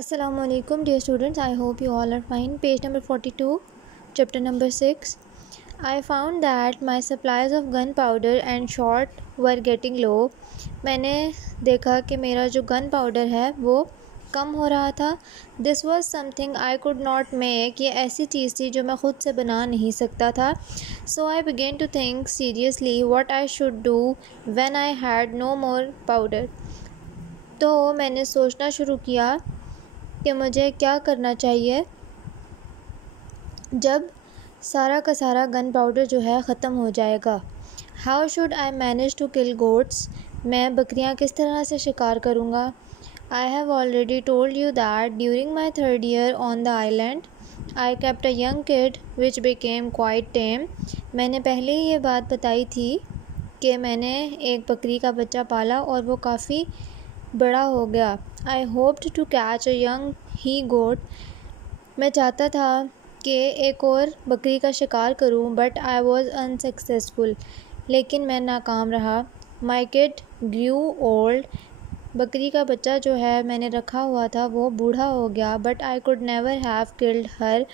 Assalamualaikum dear students, I hope you all are fine. Page number 42, chapter number 6. I found that my supplies of gunpowder and shot were getting low. मैंने देखा कि मेरा जो gun powder है वो कम हो रहा था. This was something I could not make. ये ऐसी चीज़ थी जो मैं ख़ुद से बना नहीं सकता था. So I began to think seriously what I should do when I had no more powder. तो मैंने सोचना शुरू किया कि मुझे क्या करना चाहिए जब सारा का सारा गन पाउडर जो है ख़त्म हो जाएगा. How should I manage to kill goats. मैं बकरियां किस तरह से शिकार करूँगा. I have already told you that during my 3rd year on the island I kept a young kid which became quite tame. मैंने पहले ही ये बात बताई थी कि मैंने एक बकरी का बच्चा पाला और वो काफ़ी बड़ा हो गया. I hoped to catch a young he goat. मैं चाहता था कि एक और बकरी का शिकार करूं, बट आई वॉज अनसक्सेसफुल. लेकिन मैं नाकाम रहा. My kid grew old. बकरी का बच्चा जो है मैंने रखा हुआ था वो बूढ़ा हो गया. But I could never have killed her.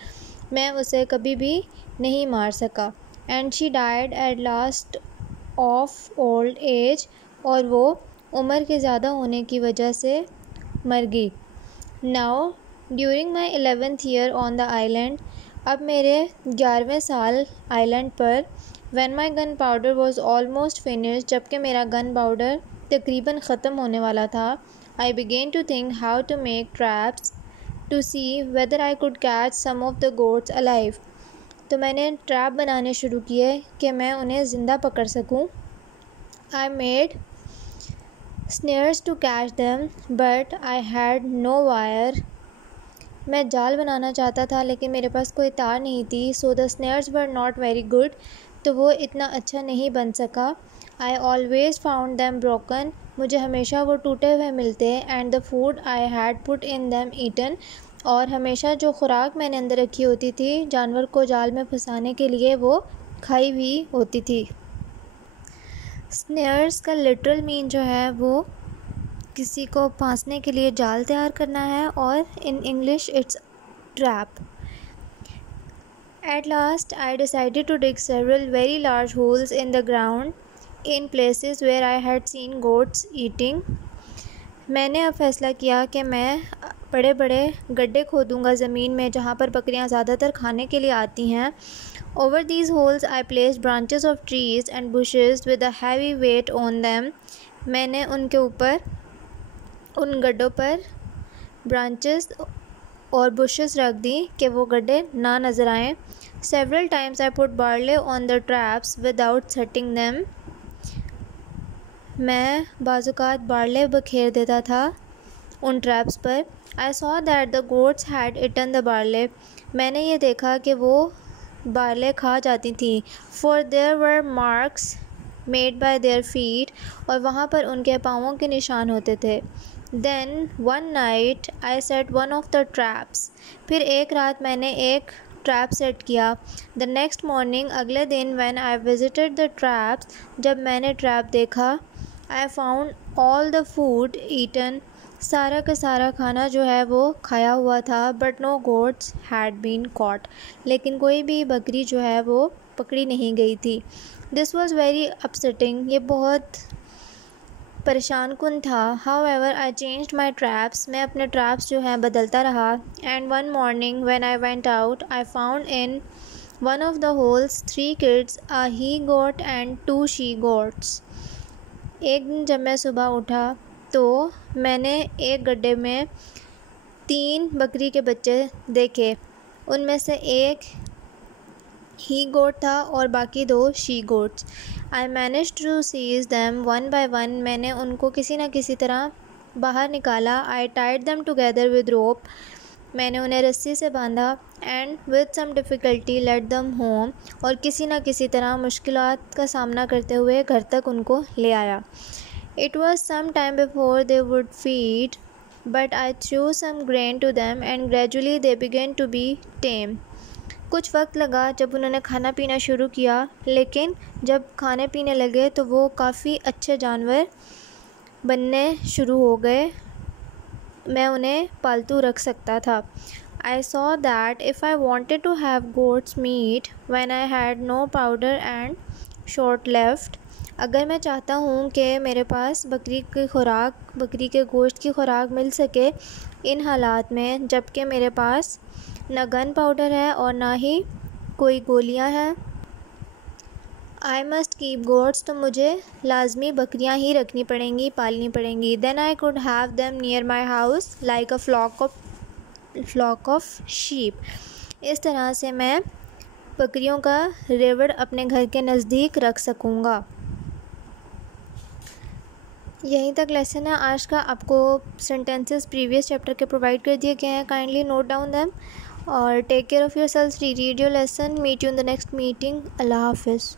मैं उसे कभी भी नहीं मार सका. And she died at last of old age. और वो उम्र के ज़्यादा होने की वजह से मर गई. Now during my 11th year on the island. अब मेरे 11वें साल आइलैंड पर. When my gun powder was almost finish. जबकि मेरा गन पाउडर तकरीबन ख़त्म होने वाला था. I began to think how to make traps to see whether I could catch some of the goats alive. तो मैंने ट्रैप बनाने शुरू किए कि मैं उन्हें ज़िंदा पकड़ सकूं. I made snares to catch them but I had no wire. मैं जाल बनाना चाहता था लेकिन मेरे पास कोई तार नहीं थी. So the snares were not very good. तो वो इतना अच्छा नहीं बन सका. I always found them broken. मुझे हमेशा वो टूटे हुए मिलते. And the food I had put in them eaten. और हमेशा जो खुराक मैंने अंदर रखी होती थी जानवर को जाल में फंसाने के लिए वो खाई हुई होती थी. स्नेयर्स का लिटरल मीन जो है वो किसी को फांसने के लिए जाल तैयार करना है और in English it's trap. At last I decided to dig several very large holes in the ground in places where I had seen goats eating. मैंने अब फैसला किया कि मैं बड़े बड़े गड्ढे खोदूँगा ज़मीन में जहाँ पर बकरियाँ ज़्यादातर खाने के लिए आती हैं. Over these holes I placed branches of trees and bushes with a heavy weight on them. मैंने उनके ऊपर उन गड्ढों पर ब्रांचेस और बुशेस रख दी कि वो गड्ढे ना नज़र आएं. Several times I put barley on the traps without setting them. मैं बाज़ात बारले बखेर देता था उन ट्रैप्स पर. I saw that the goats had eaten the barley. मैंने ये देखा कि वो बारले खा जाती थी. For there were marks made by their feet. और वहाँ पर उनके पाँवों के निशान होते थे. Then one night I set one of the traps. फिर एक रात मैंने एक ट्रैप सेट किया. The next morning अगले दिन when I visited the traps. जब मैंने ट्रैप देखा I found all the food eaten. सारा का सारा खाना जो है वो खाया हुआ था. But no goats had been caught. लेकिन कोई भी बकरी जो है वो पकड़ी नहीं गई थी. This was very upsetting. ये बहुत परेशान कुन था. How ever I changed my traps. मैं अपने ट्रैप्स जो हैं बदलता रहा. And one morning when I went out I found in one of the holes 3 kids, a he goat and 2 she goats. एक दिन जब मैं सुबह उठा तो मैंने एक गड्ढे में 3 बकरी के बच्चे देखे. उनमें से एक ही गोट था और बाकी 2 she goats. I manage to seize them one by one. मैंने उनको किसी न किसी तरह बाहर निकाला. I tied them together with rope. मैंने उन्हें रस्सी से बांधा. And with some difficulty led them home. और किसी न किसी तरह मुश्किलात का सामना करते हुए घर तक उनको ले आया. It was some time before they would feed, but I threw some grain to them and gradually they began to be tame. कुछ वक्त लगा जब उन्होंने खाना पीना शुरू किया, लेकिन जब खाने पीने लगे तो वो काफ़ी अच्छे जानवर बनने शुरू हो गए. मैं उन्हें पालतू रख सकता था। I saw that if I wanted to have goat's meat when I had no powder and short left, अगर मैं चाहता हूँ कि मेरे पास बकरी के गोश्त की खुराक मिल सके इन हालात में जबकि मेरे पास ना गन पाउडर है और ना ही कोई गोलियाँ हैं, आई मस्ट कीप गोट्स, तो मुझे लाजमी बकरियां ही रखनी पड़ेंगी, पालनी पड़ेंगी। Then I could have them near my house like a flock of sheep. इस तरह से मैं बकरियों का रेवड़ अपने घर के नज़दीक रख सकूँगा। यहीं तक लेसन है आज का। आपको सेंटेंसेस प्रीवियस चैप्टर के प्रोवाइड कर दिए गए हैं, काइंडली नोट डाउन दैम और take care of yourself, read your lesson, meet you in the next meeting. अल्लाह हाफिज़।